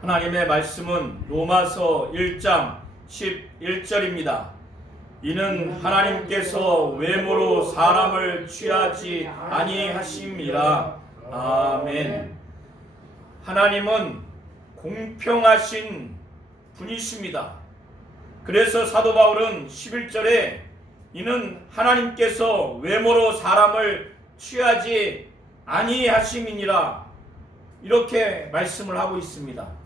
하나님의 말씀은 로마서 1장 11절입니다. 이는 하나님께서 외모로 사람을 취하지 아니하심이라. 아멘. 하나님은 공평하신 분이십니다. 그래서 사도 바울은 11절에 이는 하나님께서 외모로 사람을 취하지 아니하심이니라 이렇게 말씀을 하고 있습니다.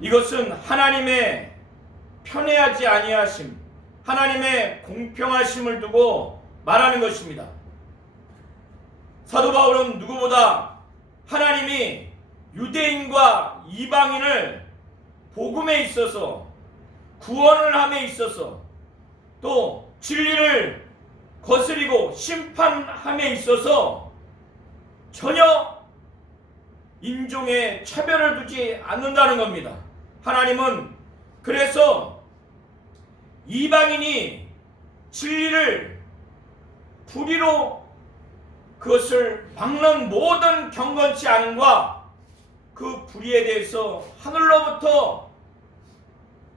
이것은 하나님의 편애하지 아니하심, 하나님의 공평하심을 두고 말하는 것입니다. 사도 바울은 누구보다 하나님이 유대인과 이방인을 복음에 있어서, 구원을 함에 있어서, 또 진리를 거스리고 심판함에 있어서 전혀 인종의 차별을 두지 않는다는 겁니다. 하나님은 그래서 이방인이 진리를 불의로 그것을 막는 모든 경건치 않음과 그 불의에 대해서 하늘로부터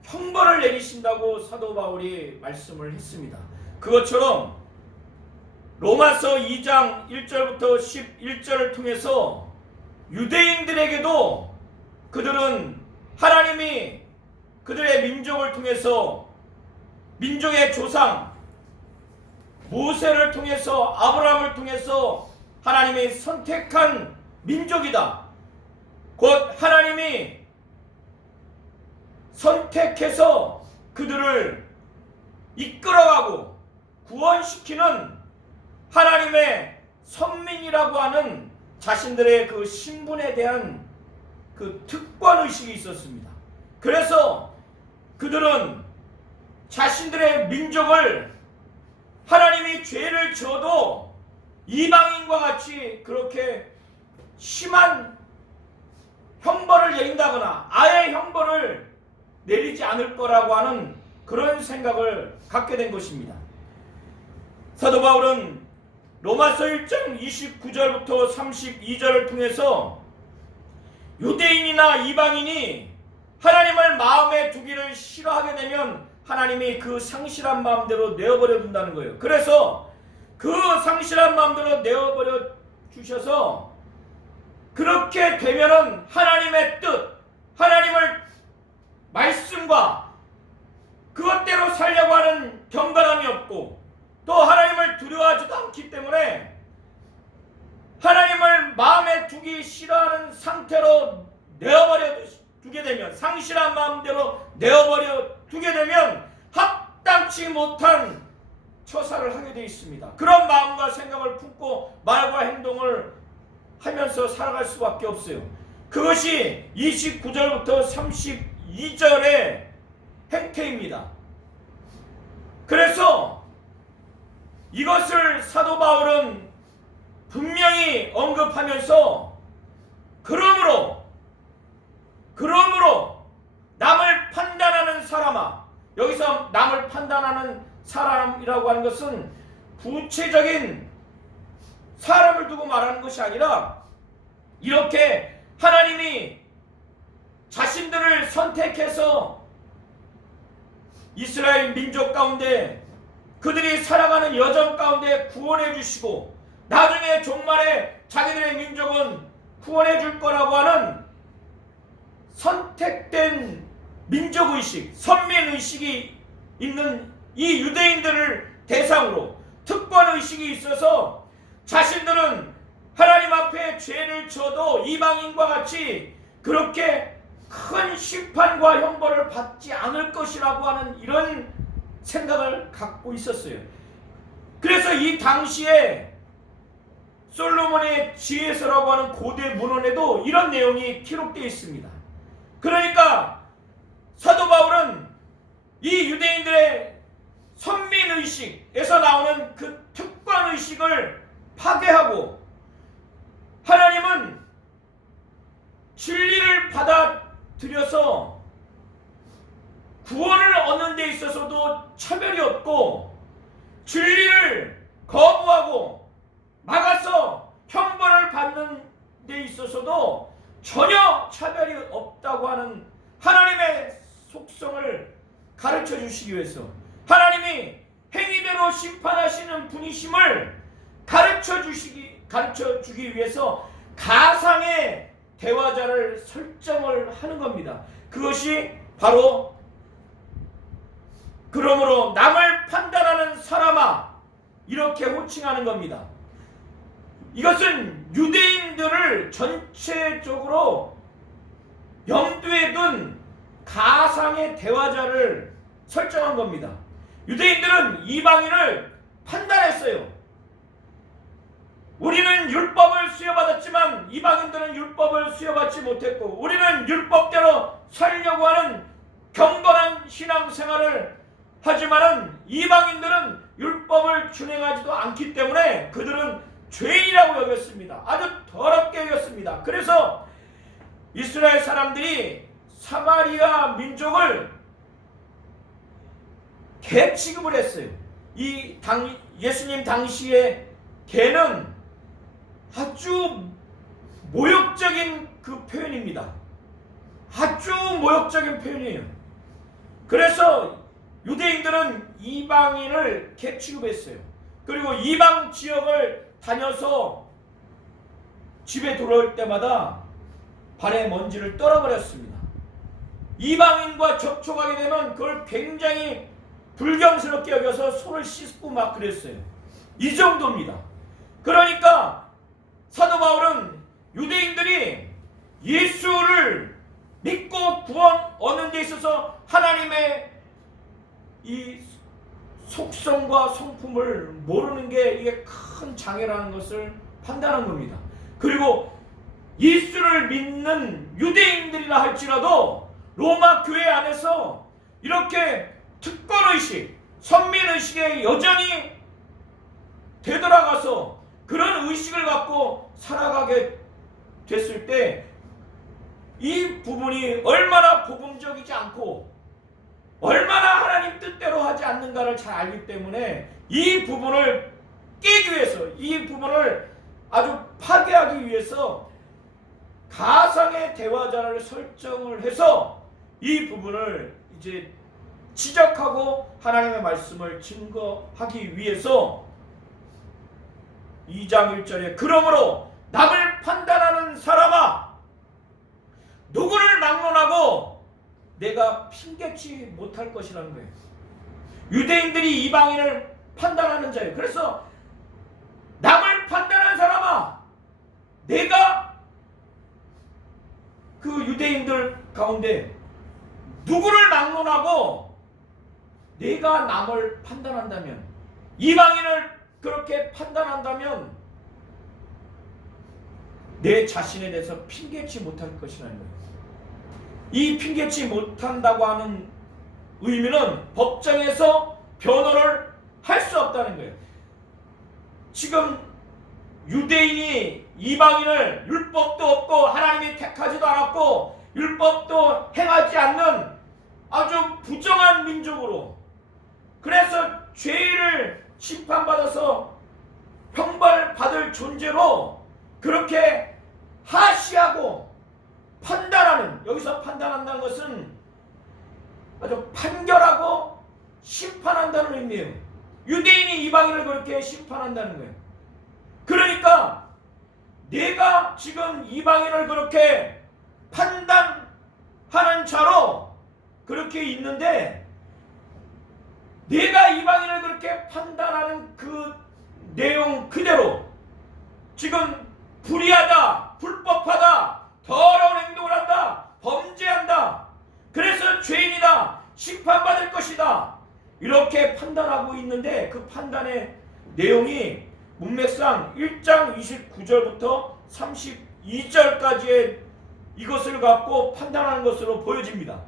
형벌을 내리신다고 사도 바울이 말씀을 했습니다. 그것처럼 로마서 2장 1절부터 11절을 통해서 유대인들에게도 그들은 하나님이 그들의 민족을 통해서 민족의 조상 모세를 통해서 아브라함을 통해서 하나님이 선택한 민족이다. 곧 하나님이 선택해서 그들을 이끌어가고 구원시키는 하나님의 선민이라고 하는 자신들의 그 신분에 대한 그 특권의식이 있었습니다. 그래서 그들은 자신들의 민족을 하나님이 죄를 지어도 이방인과 같이 그렇게 심한 형벌을 내린다거나 아예 형벌을 내리지 않을 거라고 하는 그런 생각을 갖게 된 것입니다. 사도 바울은 로마서 1장 29절부터 32절을 통해서 유대인이나 이방인이 하나님을 마음에 두기를 싫어하게 되면 하나님이 그 상실한 마음대로 내어버려 둔다는 거예요. 그래서 그 상실한 마음대로 내어버려 주셔서 그렇게 되면은 하나님의 뜻, 하나님을 말씀과 그것대로 살려고 하는 경건함이 없고 또 하나님을 두려워하지도 않기 때문에 하나님을 마음에 두기 싫어하는 상태로 내어버려 두게 되면, 상실한 마음대로 내어버려 두게 되면 합당치 못한 처사를 하게 되어 있습니다. 그런 마음과 생각을 품고 말과 행동을 하면서 살아갈 수밖에 없어요. 그것이 29절부터 32절의 행태입니다. 그래서 이것을 사도 바울은 분명히 언급하면서 그러므로 남을 판단하는 사람아, 여기서 남을 판단하는 사람이라고 하는 것은 구체적인 사람을 두고 말하는 것이 아니라 이렇게 하나님이 자신들을 선택해서 이스라엘 민족 가운데 그들이 살아가는 여정 가운데 구원해 주시고 나중에 종말에 자기들의 민족은 구원해 줄 거라고 하는 선택된 민족의식, 선민의식이 있는 이 유대인들을 대상으로 특권의식이 있어서 자신들은 하나님 앞에 죄를 지어도 이방인과 같이 그렇게 큰 심판과 형벌을 받지 않을 것이라고 하는 이런 생각을 갖고 있었어요. 그래서 이 당시에 솔로몬의 지혜서라고 하는 고대 문헌에도 이런 내용이 기록되어 있습니다. 그러니까 사도 바울은 이 유대인들의 선민의식에서 나오는 그 특권의식을 파괴하고 하나님은 진리를 받아들여서 구원을 얻는 데 있어서도 차별이 없고 진리를 거부하고 막아서 형벌을 받는 데 있어서도 전혀 차별이 없다고 하는 하나님의 속성을 가르쳐 주시기 위해서, 하나님이 행위대로 심판하시는 분이심을 가르쳐 주기 위해서 가상의 대화자를 설정을 하는 겁니다. 그것이 바로 그러므로 남을 판단하는 사람아, 이렇게 호칭하는 겁니다. 이것은 유대인들을 전체적으로 염두에 둔 가상의 대화자를 설정한 겁니다. 유대인들은 이방인을 판단했어요. 우리는 율법을 수여받았지만 이방인들은 율법을 수여받지 못했고, 우리는 율법대로 살려고 하는 경건한 신앙생활을 하지만은 이방인들은 율법을 준행하지도 않기 때문에 그들은 죄인이라고 여겼습니다. 아주 더럽게 여겼습니다. 그래서 이스라엘 사람들이 사마리아 민족을 개 취급을 했어요. 예수님 당시에 개는 아주 모욕적인 그 표현입니다. 아주 모욕적인 표현이에요. 그래서 유대인들은 이방인을 개 취급했어요. 그리고 이방 지역을 다녀서 집에 돌아올 때마다 발에 먼지를 떨어버렸습니다. 이방인과 접촉하게 되면 그걸 굉장히 불경스럽게 여겨서 손을 씻고 막 그랬어요. 이 정도입니다. 그러니까 사도 바울은 유대인들이 예수를 믿고 구원 얻는 데 있어서 하나님의 이 속성과 성품을 모르는 게 이게 큰 장애라는 것을 판단한 겁니다. 그리고 예수를 믿는 유대인들이라 할지라도 로마 교회 안에서 이렇게 특권의식, 선민의식에 여전히 되돌아가서 그런 의식을 갖고 살아가게 됐을 때 이 부분이 얼마나 복음적이지 않고 얼마나 하나님 뜻대로 하지 않는가를 잘 알기 때문에 이 부분을 깨기 위해서, 이 부분을 아주 파괴하기 위해서 가상의 대화자를 설정을 해서 이 부분을 이제 지적하고 하나님의 말씀을 증거하기 위해서 2장 1절에 그러므로 남을 판단하는 사람아, 누구를 막론하고 내가 핑계치 못할 것이라는 거예요. 유대인들이 이방인을 판단하는 자예요. 그래서 남을 판단하는 사람아, 내가 그 유대인들 가운데 누구를 막론하고 내가 남을 판단한다면, 이방인을 그렇게 판단한다면 내 자신에 대해서 핑계치 못할 것이라는 거예요. 이 핑계치 못한다고 하는 의미는 법정에서 변호를 할 수 없다는 거예요. 지금 유대인이 이방인을 율법도 없고 하나님이 택하지도 않았고 율법도 행하지 않는 아주 부정한 민족으로, 그래서 죄를 심판받아서 형벌받을 존재로 그렇게 하시하고 판단하는, 여기서 판단한다는 것은 아주 판결하고 심판한다는 의미예요. 유대인이 이방인을 그렇게 심판한다는 거예요. 그러니까 내가 지금 이방인을 그렇게 판단하는 자로 그렇게 있는데, 내가 이방인을 그렇게 판단하는 그 내용 그대로 지금 불의하다, 불법하다, 더러운 행동을 한다, 범죄한다, 그래서 죄인이다, 심판받을 것이다, 이렇게 판단하고 있는데 그 판단의 내용이 문맥상 1장 29절부터 32절까지의 이것을 갖고 판단하는 것으로 보여집니다.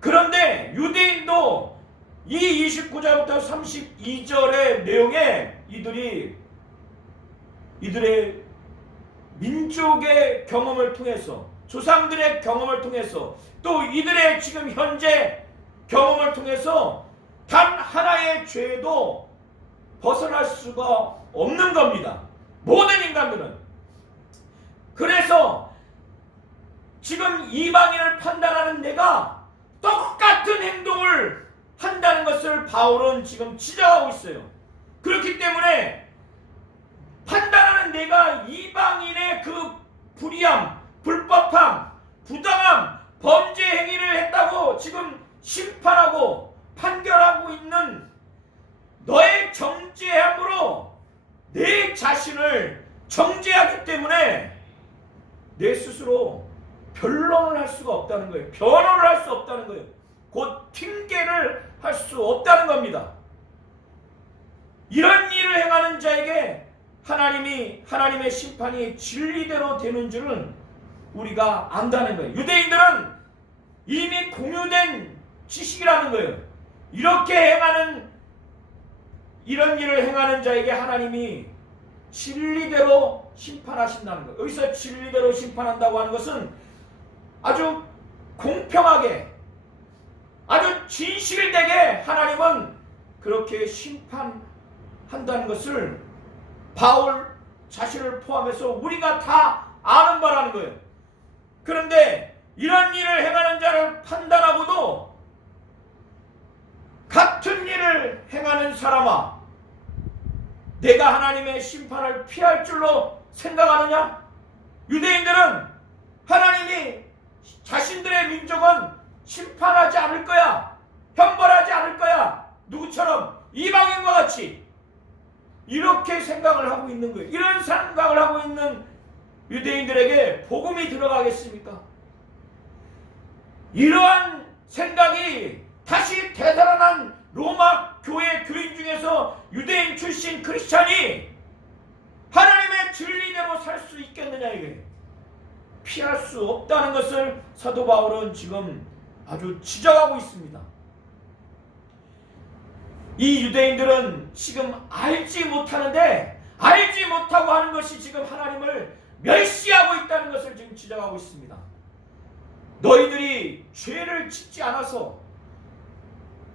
그런데 유대인도 이 29절부터 32절의 내용에 이들의 민족의 경험을 통해서, 조상들의 경험을 통해서, 또 이들의 지금 현재 경험을 통해서 단 하나의 죄도 벗어날 수가 없는 겁니다. 모든 인간들은. 그래서 지금 이방인을 판단하는 내가 똑같은 행동을 한다는 것을 바울은 지금 지적하고 있어요. 그렇기 때문에 판단하는 내가 이방인의 그 불의함, 불법함, 부당함, 범죄 행위를 했다고 지금 심판하고 판결하고 있는 너의 정죄함으로 내 자신을 정죄하기 때문에 내 스스로 변론을 할 수가 없다는 거예요. 변호를 할 수 없다는 거예요. 곧 핑계를 할 수 없다는 겁니다. 이런 일을 행하는 자에게 하나님의 심판이 진리대로 되는 줄은 우리가 안다는 거예요. 유대인들은 이미 공유된 지식이라는 거예요. 이렇게 행하는 이런 일을 행하는 자에게 하나님이 진리대로 심판하신다는 거예요. 여기서 진리대로 심판한다고 하는 것은 아주 공평하게 아주 진실되게 하나님은 그렇게 심판한다는 것을 바울 자신을 포함해서 우리가 다 아는 바라는 거예요. 그런데 이런 일을 행하는 자를 판단하고도 같은 일을 행하는 사람아, 내가 하나님의 심판을 피할 줄로 생각하느냐? 유대인들은 하나님이 자신들의 민족은 심판하지 않을 거야, 형벌하지 않을 거야, 누구처럼? 이방인과 같이 이렇게 생각을 하고 있는 거예요. 이런 생각을 하고 있는 유대인들에게 복음이 들어가겠습니까? 이러한 생각이 다시 되살아난 로마 교회 교인 중에서 유대인 출신 크리스찬이 하나님의 진리대로 살 수 있겠느냐, 이게 피할 수 없다는 것을 사도 바울은 지금 아주 지적하고 있습니다. 이 유대인들은 지금 알지 못하는데, 알지 못하고 하는 것이 지금 하나님을 멸시하고 있다는 것을 지금 지적하고 있습니다. 너희들이 죄를 짓지 않아서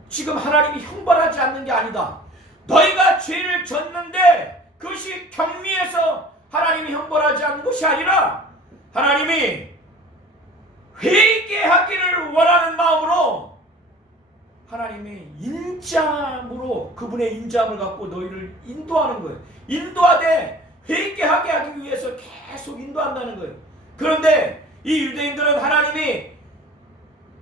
지금 하나님이 형벌하지 않는 게 아니다. 너희가 죄를 졌는데 그것이 경미해서 하나님이 형벌하지 않는 것이 아니라 하나님이 회개하기를 원하는 마음으로 하나님의 인자함으로 그분의 인자함을 갖고 너희를 인도하는 거예요. 인도하되 회개하게 하기 위해서 계속 인도한다는 거예요. 그런데 이 유대인들은 하나님이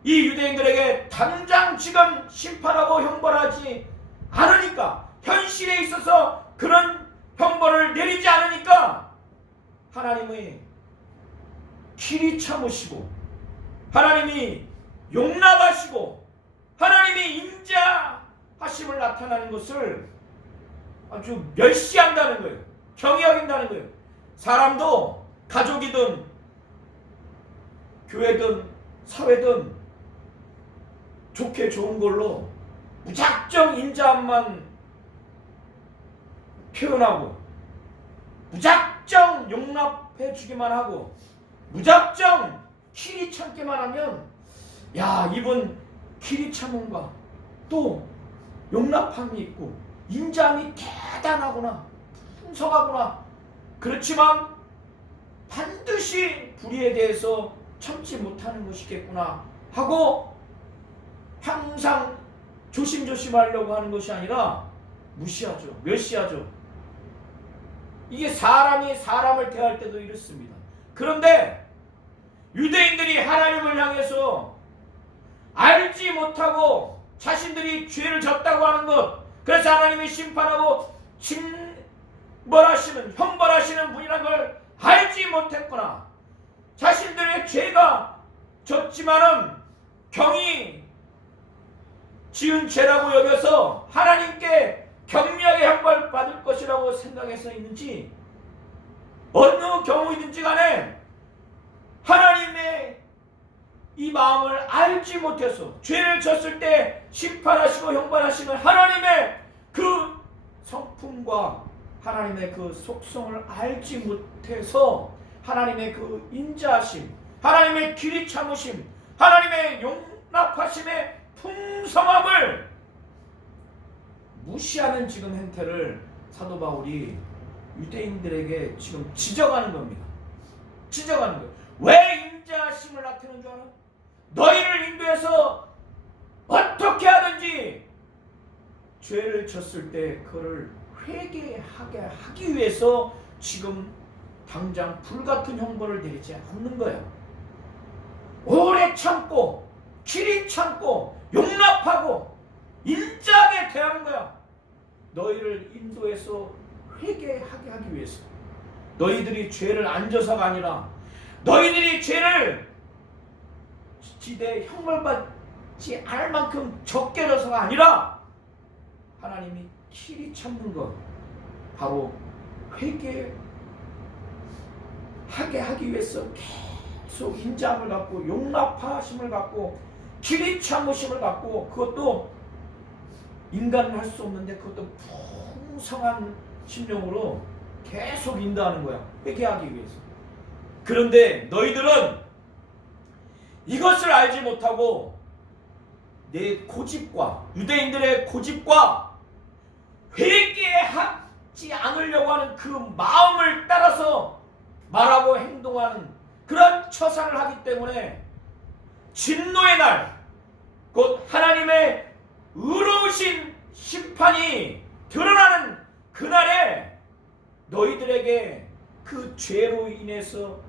이 유대인들에게 당장 지금 심판하고 형벌하지 않으니까, 현실에 있어서 그런 형벌을 내리지 않으니까 하나님의 길이 참으시고 하나님이 용납하시고 하나님이 인자하심을 나타나는 것을 아주 멸시한다는 거예요. 경히 여긴다는 거예요. 사람도 가족이든 교회든 사회든 좋게 좋은 걸로 무작정 인자함만 표현하고 무작정 용납해 주기만 하고 무작정 길이 참기만 하면, 야, 이분 길이 참음과 또 용납함이 있고 인자함이 대단하구나, 풍성하구나. 그렇지만 반드시 불의에 대해서 참지 못하는 것이겠구나 하고 항상 조심조심하려고 하는 것이 아니라 무시하죠, 멸시하죠. 이게 사람이 사람을 대할 때도 이렇습니다. 그런데 유대인들이 하나님을 향해서 알지 못하고 자신들이 죄를 졌다고 하는 것, 그래서 하나님이 심판하고 징벌하시는, 형벌하시는 분이라는 걸 알지 못했구나. 자신들의 죄가 졌지만은 경히 지은 죄라고 여겨서 하나님께 경미하게 형벌받을 것이라고 생각해서 있는지, 어느 경우이든지 간에 하나님의 이 마음을 알지 못해서 죄를 졌을 때 심판하시고 형벌하시는 하나님의 그 성품과 하나님의 그 속성을 알지 못해서 하나님의 그 인자하심, 하나님의 길이 참으심, 하나님의 용납하심의 풍성함을 무시하는 지금 행태를 사도 바울이 유대인들에게 지금 지적하는 겁니다. 지적하는 거예요. 왜 인자하심을 쳤을 때 그를 회개하게 하기 위해서 지금 당장 불같은 형벌을 내리지 않는 거야. 오래 참고 길이 참고 용납하고 인자하게 대하는 거야. 너희를 인도해서 회개하게 하기 위해서. 너희들이 죄를 안 져서가 아니라 너희들이 죄를 지대 형벌받지 않을 만큼 적게 져서가 아니라 하나님이 길이 참는 것, 바로 회개하게 하기 위해서 계속 인자함을 갖고 용납하심을 갖고 길이 참으심을 갖고, 그것도 인간은 할 수 없는데 그것도 풍성한 심령으로 계속 인도하는 거야. 회개하기 위해서. 그런데 너희들은 이것을 알지 못하고 내 고집과 유대인들의 고집과 회개하지 않으려고 하는 그 마음을 따라서 말하고 행동하는 그런 처사를 하기 때문에 진노의 날, 곧 하나님의 의로우신 심판이 드러나는 그날에 너희들에게 그 죄로 인해서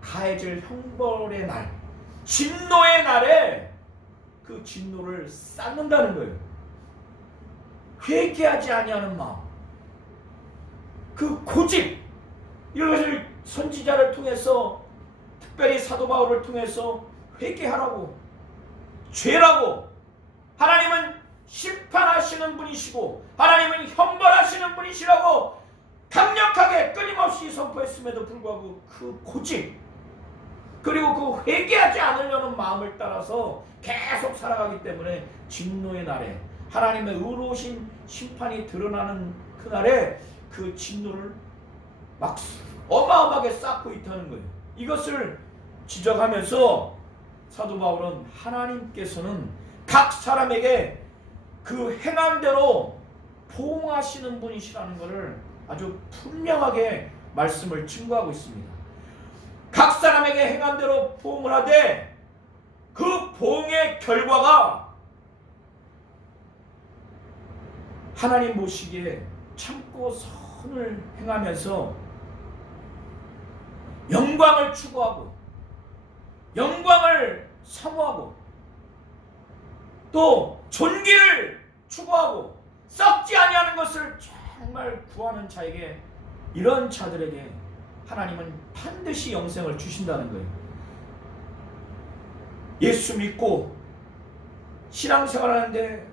가해질 형벌의 날, 진노의 날에 그 진노를 쌓는다는 거예요. 회개하지 아니하는 마음, 그 고집, 이것을 선지자를 통해서, 특별히 사도 바울을 통해서 회개하라고, 죄라고, 하나님은 심판하시는 분이시고 하나님은 형벌하시는 분이시라고 강력하게 끊임없이 선포했음에도 불구하고 그 고집, 그리고 그 회개하지 않으려는 마음을 따라서 계속 살아가기 때문에 진노의 날에, 하나님의 의로우신 심판이 드러나는 그날에 그 진노를 막 어마어마하게 쌓고 있다는 거예요. 이것을 지적하면서 사도 바울은 하나님께서는 각 사람에게 그 행함대로 포옹하시는 분이시라는 것을 아주 분명하게 말씀을 증거하고 있습니다. 각 사람에게 행함대로 포옹을 하되 그 포옹의 결과가 하나님 보시기에 참고 선을 행하면서 영광을 추구하고 영광을 사모하고 또 존귀를 추구하고 썩지 아니하는 것을 정말 구하는 자에게, 이런 자들에게 하나님은 반드시 영생을 주신다는 거예요. 예수 믿고 신앙생활하는데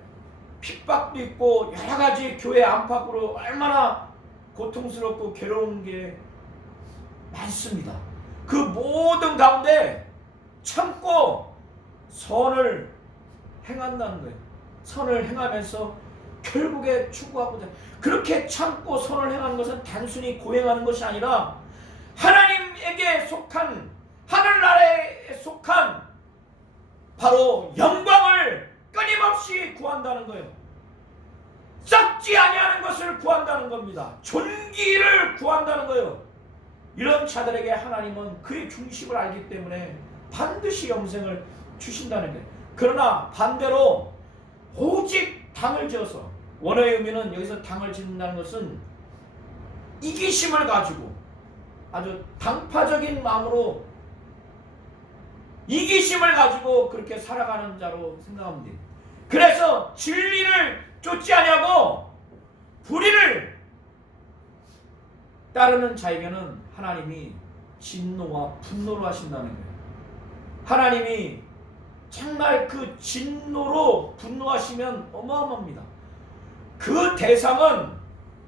핍박도 있고 여러 가지 교회 안팎으로 얼마나 고통스럽고 괴로운 게 많습니다. 그 모든 가운데 참고 선을 행한다는 거예요. 선을 행하면서 결국에 추구하고자, 그렇게 참고 선을 행하는 것은 단순히 고행하는 것이 아니라 하나님에게 속한, 하늘나라에 속한 바로 영광을 끊임없이 구한다는 거예요. 썩지 아니하는 것을 구한다는 겁니다. 존귀를 구한다는 거예요. 이런 자들에게 하나님은 그의 중심을 알기 때문에 반드시 영생을 주신다는 거예요. 그러나 반대로 오직 당을 지어서, 원어의 의미는 여기서 당을 짓는다는 것은 이기심을 가지고 아주 당파적인 마음으로 이기심을 가지고 그렇게 살아가는 자로 생각하면 돼요. 그래서 진리를 쫓지 아니하고 불의를 따르는 자에게는 하나님이 진노와 분노를 하신다는 거예요. 하나님이 정말 그 진노로 분노하시면 어마어마합니다. 그 대상은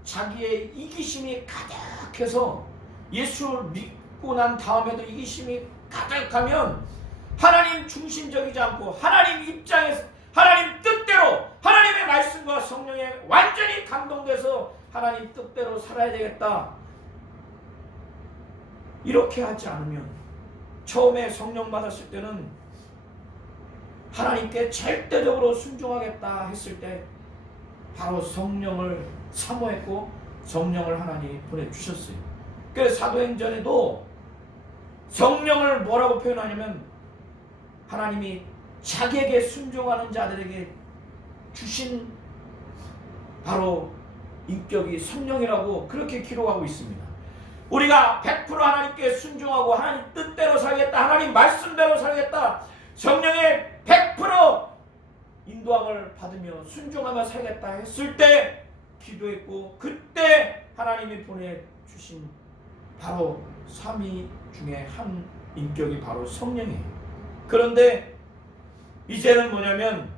자기의 이기심이 가득해서, 예수를 믿고 난 다음에도 이기심이 가득하면 하나님 중심적이지 않고 하나님 입장에서, 하나님 뜻대로, 하나님의 말씀과 성령에 완전히 감동돼서 하나님 뜻대로 살아야 되겠다, 이렇게 하지 않으면, 처음에 성령 받았을 때는 하나님께 절대적으로 순종하겠다 했을 때 바로 성령을 사모했고 성령을 하나님이 보내주셨어요. 그래서 사도행전에도 성령을 뭐라고 표현하냐면, 하나님이 자기에게 순종하는 자들에게 주신 바로 인격이 성령이라고 그렇게 기록하고 있습니다. 우리가 100% 하나님께 순종하고 하나님 뜻대로 살겠다, 하나님 말씀대로 살겠다, 성령의 100% 인도함을 받으며 순종하며 살겠다 했을 때 기도했고, 그때 하나님이 보내주신 바로 삼위 중에 한 인격이 바로 성령이에요. 그런데 이제는 뭐냐면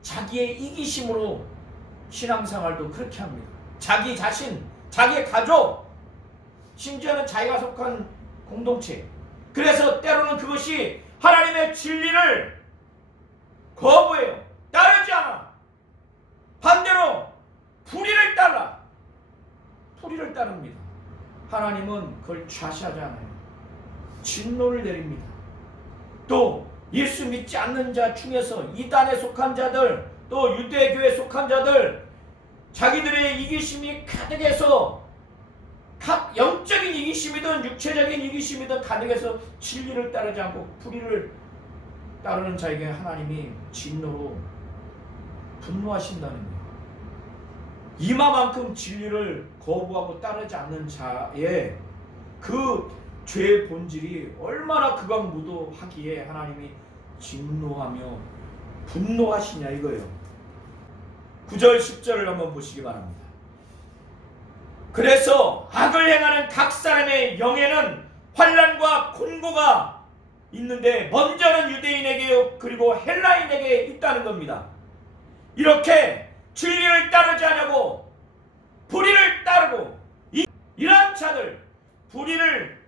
자기의 이기심으로 신앙생활도 그렇게 합니다. 자기 자신, 자기의 가족, 심지어는 자기가 속한 공동체, 그래서 때로는 그것이 하나님의 진리를 거부해요. 따르지 않아. 반대로 불의를 따라. 불의를 따릅니다. 하나님은 그걸 좌시하지 않아요. 진노를 내립니다. 또 예수 믿지 않는 자 중에서 이단에 속한 자들, 또 유대교에 속한 자들, 자기들의 이기심이 가득해서 영적인 이기심이든 육체적인 이기심이든 가득해서 진리를 따르지 않고 불의를 따르는 자에게 하나님이 진노로 분노하신다는 거예요. 이마만큼 진리를 거부하고 따르지 않는 자의 그 죄의 본질이 얼마나 극악무도하기에 하나님이 진노하며 분노하시냐 이거예요. 9절 10절을 한번 보시기 바랍니다. 그래서 악을 행하는 각 사람의 영에는 환난과 곤고가 있는데 먼저는 유대인에게 그리고 헬라인에게 있다는 겁니다. 이렇게 진리를 따르지 않냐고 불의를 따르고 이러한 자들, 불의를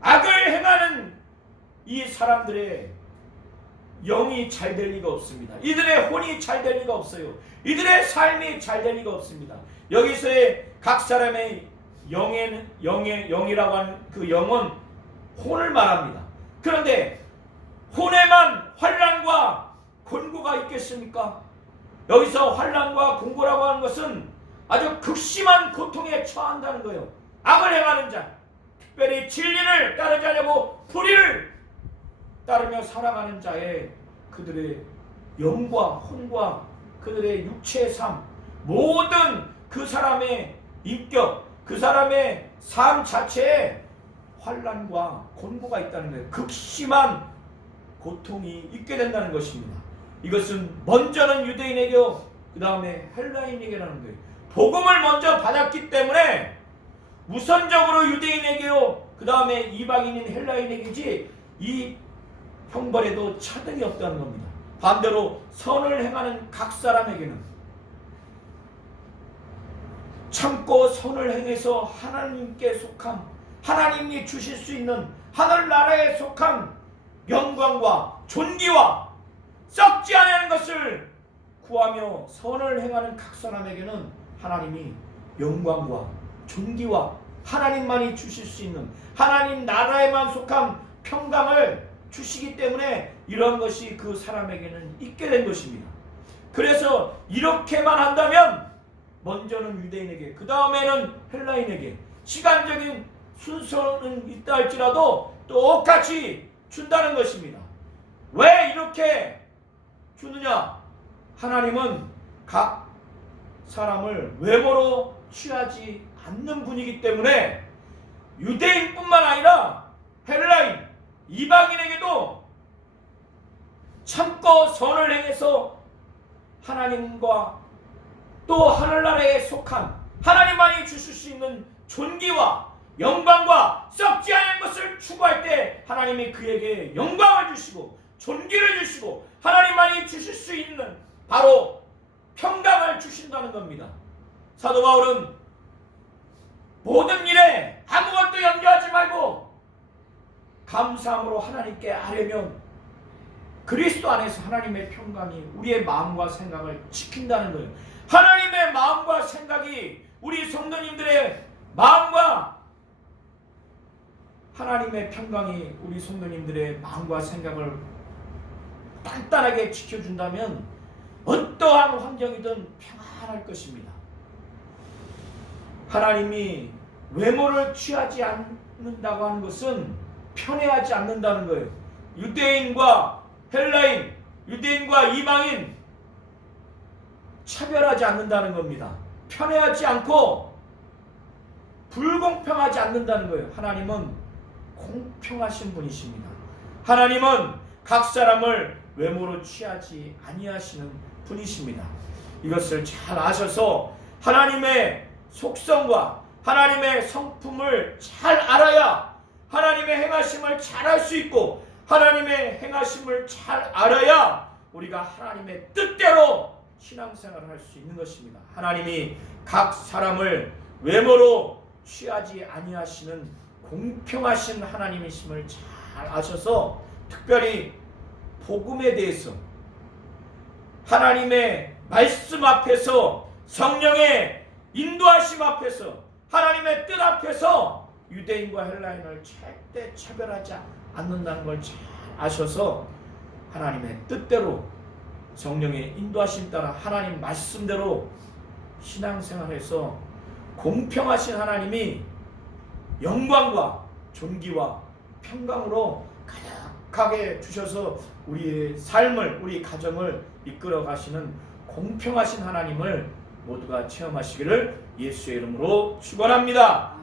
악을 행하는 이 사람들의 영이 잘 될 리가 없습니다. 이들의 혼이 잘 될 리가 없어요. 이들의 삶이 잘 될 리가 없습니다. 여기서의 각 사람의 영이라고 하는 그 영은 혼을 말합니다. 그런데 혼에만 환난과 곤고가 있겠습니까? 여기서 환난과 곤고라고 하는 것은 아주 극심한 고통에 처한다는 거예요. 악을 행하는 자, 특별히 진리를 따르지 않냐고 불의를 따르며 살아가는 자의 그들의 영과 혼과 그들의 육체의 삶, 모든 그 사람의 인격, 그 사람의 삶 자체에 환난과 곤고가 있다는 거예요. 극심한 고통이 있게 된다는 것입니다. 이것은 먼저는 유대인에게, 그 다음에 헬라인에게라는 거예요. 복음을 먼저 받았기 때문에 우선적으로 유대인에게요, 그 다음에 이방인인 헬라인에게지 이 형벌에도 차등이 없다는 겁니다. 반대로 선을 행하는 각 사람에게는 참고 선을 행해서 하나님께 속한, 하나님이 주실 수 있는 하늘나라에 속한 영광과 존귀와 썩지 않는 것을 구하며 선을 행하는 각 사람에게는 하나님이 영광과 존귀와 하나님만이 주실 수 있는 하나님 나라에만 속한 평강을 주시기 때문에 이런 것이 그 사람에게는 있게 된 것입니다. 그래서 이렇게만 한다면 먼저는 유대인에게, 그 다음에는 헬라인에게 시간적인 순서는 있다 할지라도 똑같이 준다는 것입니다. 왜 이렇게 주느냐? 하나님은 각 사람을 외모로 취하지 않는 분이기 때문에 유대인뿐만 아니라 헬라인, 이방인에게도 참고 선을 행해서 하나님과 또 하늘나라에 속한 하나님만이 주실 수 있는 존귀와 영광과 썩지 않은 것을 추구할 때 하나님이 그에게 영광을 주시고 존귀를 주시고 하나님만이 주실 수 있는 바로 평강을 주신다는 겁니다. 사도 바울은 모든 일에 아무것도 염려하지 말고 감사함으로 하나님께 아뢰면 그리스도 안에서 하나님의 평강이 우리의 마음과 생각을 지킨다는 거예요. 하나님의 마음과 생각이 우리 성도님들의 마음과 하나님의 평강이 우리 성도님들의 마음과 생각을 단단하게 지켜준다면 어떠한 환경이든 평안할 것입니다. 하나님이 외모를 취하지 않는다고 하는 것은 편애하지 않는다는 거예요. 유대인과 헬라인, 유대인과 이방인 차별하지 않는다는 겁니다. 편애하지 않고 불공평하지 않는다는 거예요. 하나님은 공평하신 분이십니다. 하나님은 각 사람을 외모로 취하지 아니하시는 분이십니다. 이것을 잘 아셔서 하나님의 속성과 하나님의 성품을 잘 알아야 하나님의 행하심을 잘 할 수 있고, 하나님의 행하심을 잘 알아야 우리가 하나님의 뜻대로 신앙생활을 할 수 있는 것입니다. 하나님이 각 사람을 외모로 취하지 아니하시는 공평하신 하나님이심을 잘 아셔서 특별히 복음에 대해서 하나님의 말씀 앞에서, 성령의 인도하심 앞에서, 하나님의 뜻 앞에서 유대인과 헬라인을 절대 차별하지 않는다는 걸 잘 아셔서 하나님의 뜻대로 성령의 인도하심 따라 하나님 말씀대로 신앙생활에서 공평하신 하나님이 영광과 존귀와 평강으로 가득하게 주셔서 우리의 삶을, 우리 가정을 이끌어 가시는 공평하신 하나님을 모두가 체험하시기를 예수의 이름으로 축원합니다.